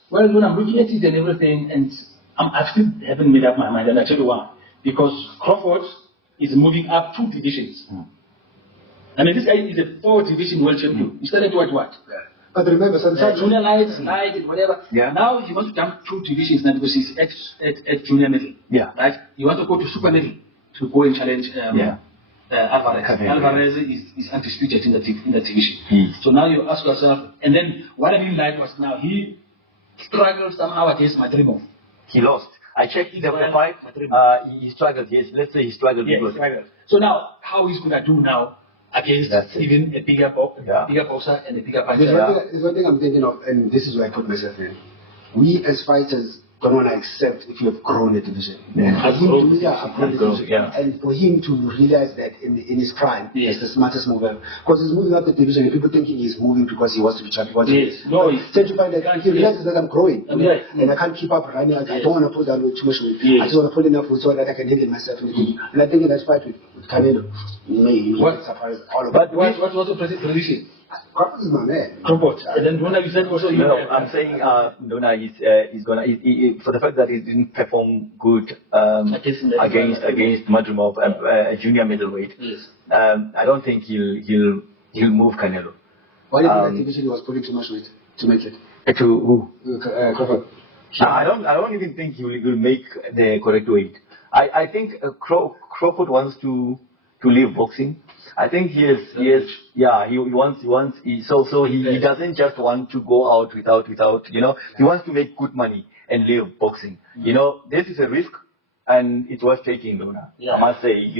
Well, when I'm looking at it and everything, and I still haven't made up my mind, and I tell you why. Because Crawford is moving up 2 divisions. I mean, this guy is a 4-division world champion. He started what? But remember, sometimes junior light, and whatever. Now he wants to jump 2 divisions now because he's at junior middle. Right? He wants to go to super middle to go and challenge Alvarez. Alvarez is undisputed in the division. So now you ask yourself, and then what I didn't like was now he struggled somehow against Madrimov. He lost. I checked the fight. He struggled. Yes, let's say he struggled. So now, how he's going to do now against even a bigger boxer and a bigger puncher? There's one thing I'm thinking of, and this is where I put myself in. We as fighters don't want to accept if you have grown a division. And for him to realize that in his prime, he's the smartest mover. Because he's moving up the division, and people thinking he's moving because he wants to be champion. Tend to find that he realizes that I'm growing. And I can't keep up running. I don't want to pull down with too much weight. I just want to pull enough weight so that I can handle myself in the division. And I think in that fight with Canelo, he surprise all of us. What was the position? Crawford is my man. Crawford. And then Dona, you said also I'm saying Dona is gonna for the fact that he didn't perform good against Madrimov, a junior middleweight. I don't think he'll move Canelo. Why do you think that division was putting too much weight to make it? To who? Crawford. I don't even think he will make the correct weight. I think Crawford wants to leave boxing. I think he wants he doesn't just want to go out without he wants to make good money and leave boxing. This is a risk and it was taking Dona. I must say,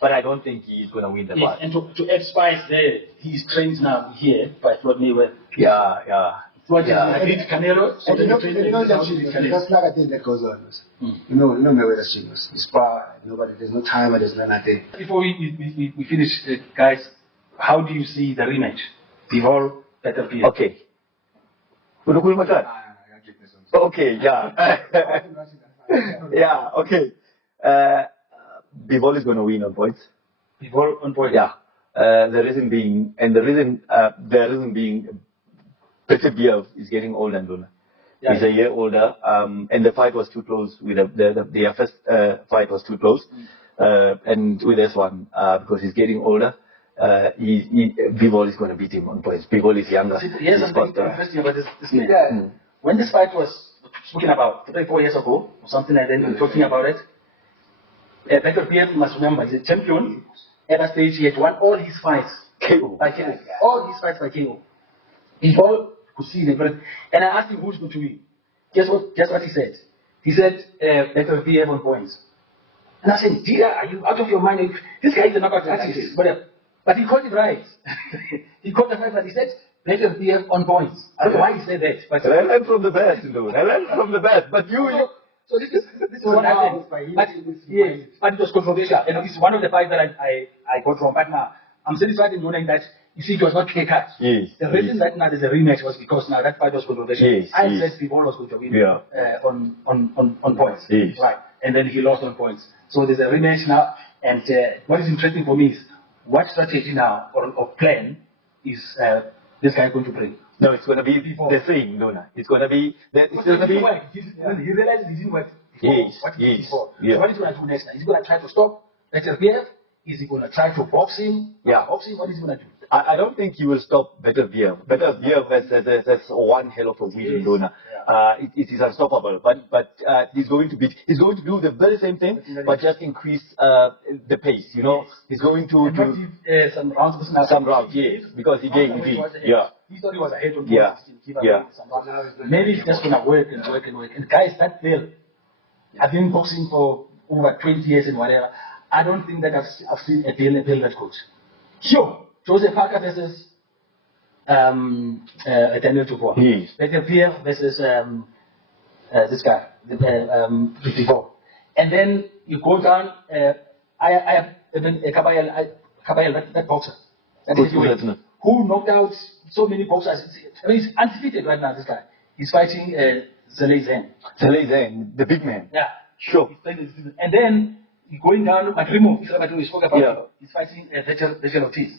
but I don't think he's gonna win the fight. And to add spice there, he's trained now here by Floyd Mayweather. I did Canelo, so that's like a thing that goes on. Mayweather's genius. It's far, there's no time, there's no nothing. Before we finish, guys, how do you see the rematch? Bivol, Peter Leopeng. Okay. Okay, okay. Bivol is going to win on points. Bivol on points? Yeah. The reason being, Peter Leopeng is getting old and older. He's a year older, and the fight was too close. Their first fight was too close, and with this one, because he's getting older, Bivol is going to beat him on points. Bivol is younger. Yes, I'm interesting about this man. When this fight was spoken about 3-4 years ago, or something like that, we were talking about it. Peter Leopeng must remember, he's a champion. At that stage, he had won all his fights by KO. All his fights by KO. Bivol could see the difference. And I asked him who's going to win. Guess what he said? He said, Peter Leopeng on points. And I said, Dida, are you out of your mind? This guy is a knockout artist. But he called it right. He called the fight, but he said, Peter Leopeng on points. I don't know why he said that. But I learned from the best, I learned from the best. But So this is what happened. But it was controversial. And it's one of the fights that I got from. But now, I'm satisfied in knowing that, you see, it was not clear cut. The reason that now there's a rematch was because now that fight was controversial. I said Bivol was going to win on points. Right. And then he lost on points. So there's a rematch now. And what is interesting for me is what strategy now or plan is this guy going to bring? No, it's going to be the same, Dona. It's going to be... It's going to be... When he realized it didn't work, yes, what he did before. Yeah. So what is he going to do next time? Is he going to try to stop Peter Leopeng? Is he going to try to box him? Yeah. Box him? What is he going to do? I don't think he will stop Better Beer. Better Beer that's one hell of a win, Dona. It is unstoppable. But he's going to do the very same thing, but just increase the pace. You know, he's going to give some rounds. Some rounds, yes, because he gave. Yeah. He thought he was ahead on yeah. Maybe it's just going to work and work and work. And guys, that fail. I've been boxing for over 20 years and whatever. I don't think that I've seen a fail that coach. Sure. Joseph Parker versus Daniel Dubois. Yes. Peter Leopeng versus this guy, 54. And then you go down, I have Kabayel, that boxer. Who knocked out so many boxers. I mean, he's undefeated right now, this guy. He's fighting Zele Zen. Zele Zen, the big man. Yeah. Sure. And then going down, Matrimo, we spoke about yeah. He's fighting Rachel Ortiz.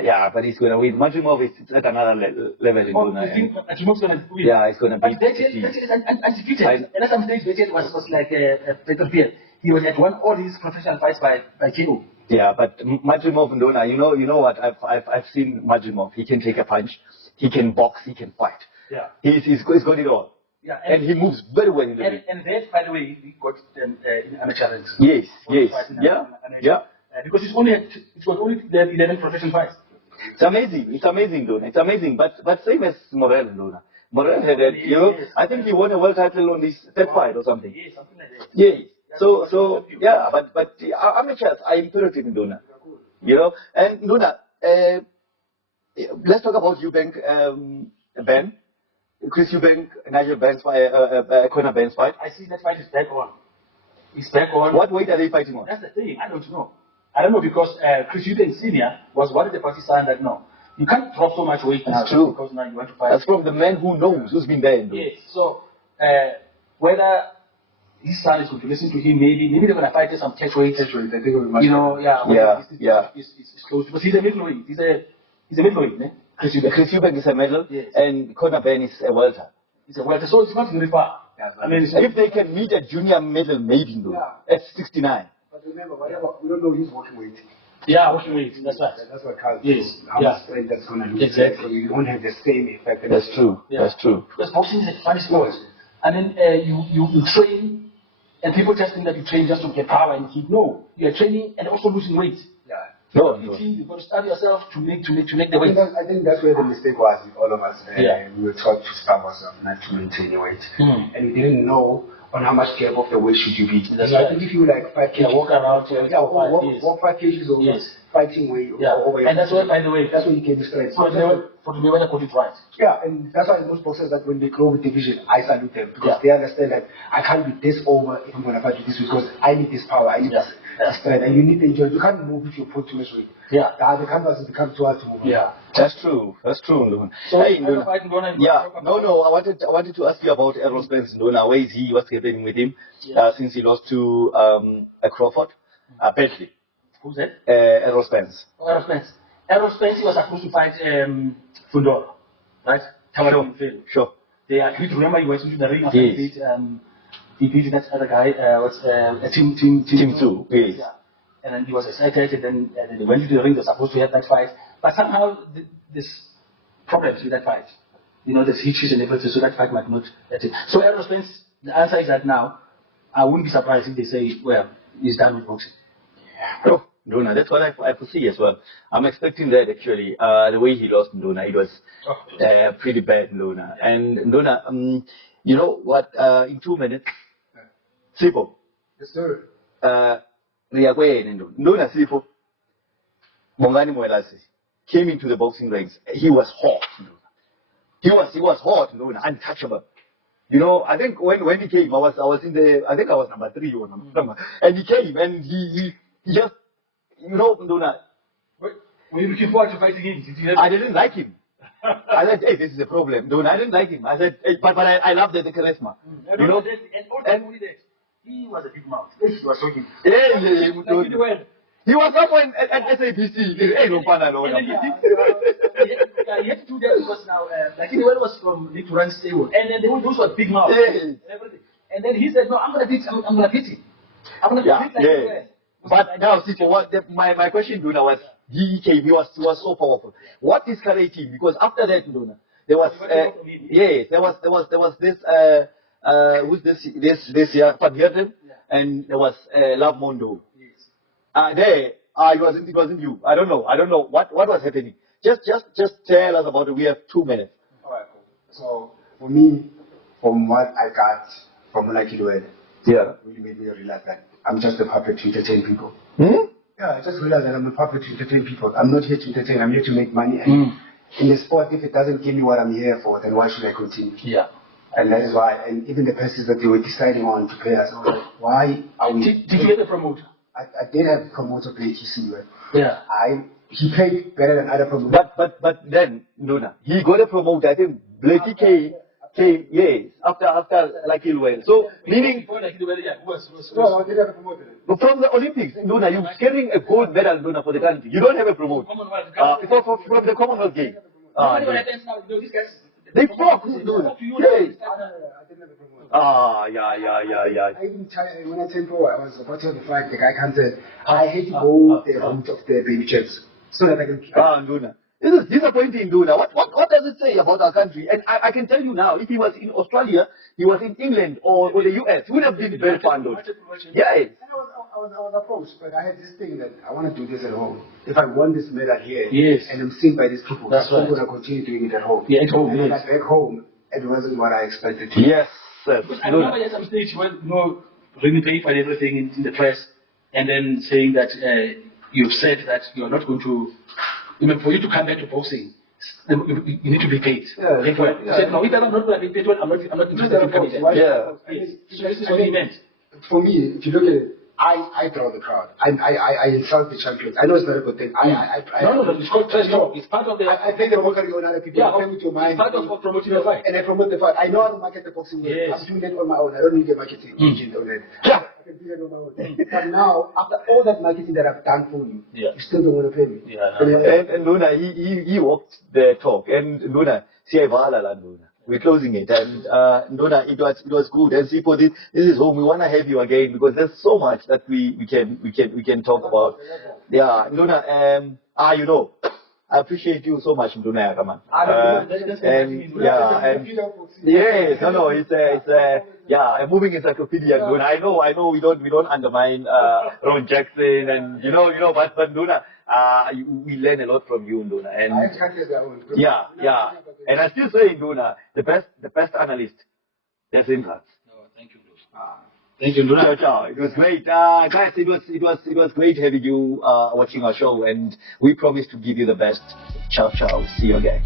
Yeah, but he's going to win. Majimov is at another level in Dona. You think Majimov's going to win? Yeah, he's going to beat. But Rachel is undefeated. And at some stage, Rachel was like Peter Leopeng. He was at one all his professional fights by KO. Yeah, but Majimov and Dona, you know what? I've seen Majimov. He can take a punch. He can box. He can fight. Yeah. He's got it all. Yeah, and he moves very well in the ring. And that, by the way, he got in amateur ranks. Yes, yeah. Because it was only the 11 professional fights. It's amazing, Dona. It's amazing. But same as Morel, Dona. Morel had I think he won a world title on his third fight or something. Yes, something like that. Yeah. So yeah, but amateurs are imperative in Dona. You know, and Dona, let's talk about Eubank, Ben. Chris Eubank, Nigel Ben's fight, Conor Ben's fight. I see that fight is back on. It's back on. What weight are they fighting on? That's the thing. I don't know. I don't know because Chris Eubank Senior was one of the parties saying that no, you can't drop so much weight now. That's true. Because now you want to fight. That's from the man who knows, who's been there. Yes. So whether his son is going to listen to him, maybe they're going to fight some catch weight. I think it will be much. It's close because he's a middleweight. He's a middleweight, ne? Chris Eubank is a middle, yes. And Conor Ben is a welter. He's a welter, so it's not very far. Yeah, I mean, if they can meet a junior middle, maybe at 69. But remember, we don't know his working weight. Yeah, working weight. That's right. That's what counts. Yes. How much strength that's going to do. Exactly. So you don't have the same effect. That's true. Yeah. That's true. Because boxing is a funny sport. I mean, you train, and people just think that you train just to get power and heat. No, you are training and also losing weight. Yeah. No. You've got to study yourself to make the weight. I think that's where the mistake was with all of us. We were taught to starve ourselves, not to maintain your weight. And we didn't know on how much care of the weight should you be. That's right. I think if you like 5 kg, walk around, walk 5 kgs over fighting weight. And that's why, by the way, that's when you can be straight. For the Mayweather put it right. Yeah, and that's why most boxers that when they grow with division, I salute them because they understand that I can't be this over if I'm going to fight with this because I need this power, I need this strength, and you need to enjoy. You can't move if you put too much weight. Yeah. The canvas has become too hard to move. Yeah, that's true. That's true, Nduna. So, hey, Nduna. No. I wanted to ask you about Errol Spence, Nduna. Where is he? What's happening with him since he lost to Crawford? Bentley. Who's that? Errol Spence. Errol Spence. Errol Spence was supposed to fight Fundora, right? Sure. They agreed. Remember, he went into the ring after he beat that other guy. Team 2. Yes. Yeah. And then he was excited, and then they went into the ring. They're supposed to have that fight, but somehow there's problems with that fight. You know, there's hitches and everything, so that fight might not. So Errol Spence, the answer is that now, I wouldn't be surprised if they say, well, he's done with boxing. Oh, Nduna, that's what I foresee as well. I'm expecting that actually. The way he lost Nduna, it was pretty bad, Nduna. And Nduna, you know what? In 2 minutes, Sipho. Yes, sir. Nduna Sipho, Bongani Mwelase came into the boxing ranks. He was hot, Nduna. He was hot, Nduna, untouchable. You know, I think when he came, I was number 3 or number, and he came and he just, you know, Nduna. Were you looking forward to fighting him? I didn't like him. I said, hey, this is a problem. Nduna, I didn't like him. I said, hey, but I love the charisma. You know? And only that, he was a big mouth. He was talking. Yeah. He was someone at SABC. Hey, no fun alone. And then he had to do that because now, like he was from Nick Run Stable, and then they would do a big mouth and everything. And then he said, "No, I'm gonna beat him. I'm gonna beat him. I'm gonna beat him like that." But now, see, for what my question, Duna, was he came. He was so powerful. What discouraged him? Because after that, Duna, there was there was this who's this year Van Herten, and there was Love Mondo. It wasn't you. I don't know what was happening. Just tell us about it. We have 2 minutes. All right, cool. So for me, from what I got from Bongani Mwelase, really made me realize that I'm just a puppet to entertain people. Yeah, I just realized that I'm a puppet to entertain people. I'm not here to entertain. I'm here to make money. And in the sport, if it doesn't give me what I'm here for, then why should I continue? Yeah. And that is why. And even the persons that they were deciding on to pay us, I was like, why are we? Did you get a promoter? I did have a promoter pay TC, right? Yeah. He paid better than other promoters. But then, Duna, he got a promoter. I think Blakey came after like Ilwell. So meaning No, I didn't have a promoter. from the Olympics, Duna, you're getting a gold medal, Duna, for the country. You don't have a promoter. From the Commonwealth Games. They fought, Duna. I even when I turned pro, I was about to have a fight. The guy comes in. I hate to go the route of the baby checks so that I can. Duna. This is disappointing, Duna. What does it say about our country? And I can tell you now, if he was in Australia, he was in England or the US, he would have been very fun, though. Yeah. I was approached, but I had this thing that I want to do this at home. If I won this medal here, and I'm seen by these people, I'm going to continue doing it at home. Yeah, at home. And back home, it wasn't what I expected. Yes. But I remember at some stage when really paid for everything in the press, and then saying that you've said that you're not going to, even for you to come back to boxing, you need to be paid. You said, no, if I'm not going to be paid, I'm not interested in coming back. Yeah. So this is what he meant. For me, if you look at it, I draw the crowd. I insult the champions. I know it's not a good thing. No, it's called trash talk. It's part of the. I play the promoter on other people. Yeah, play with your mind. It's part of promoting the fight. And I promote the fight. I know how to market the boxing. Yes. I'm doing that on my own. I don't need a marketing agent on it. Yeah. I can do that on my own. But now, after all that marketing that I've done for you, you still don't want to pay me. And Luna, he walked the talk. And Luna, Luna. We're closing it, and Luna, it was good. And Sipo, this is home. We want to have you again because there's so much that we can talk about. Yeah, Luna, I appreciate you so much, Luna, come on. It's a moving encyclopedia, Luna. I know we don't undermine Ron Jackson and but Luna, we learn a lot from you, Luna. And and I still say, Luna, the best analyst, that's Impact. Thank you, Luna. Thank you, Luna. It was great, guys. It was great having you watching our show, and we promise to give you the best. Ciao, ciao. See you again.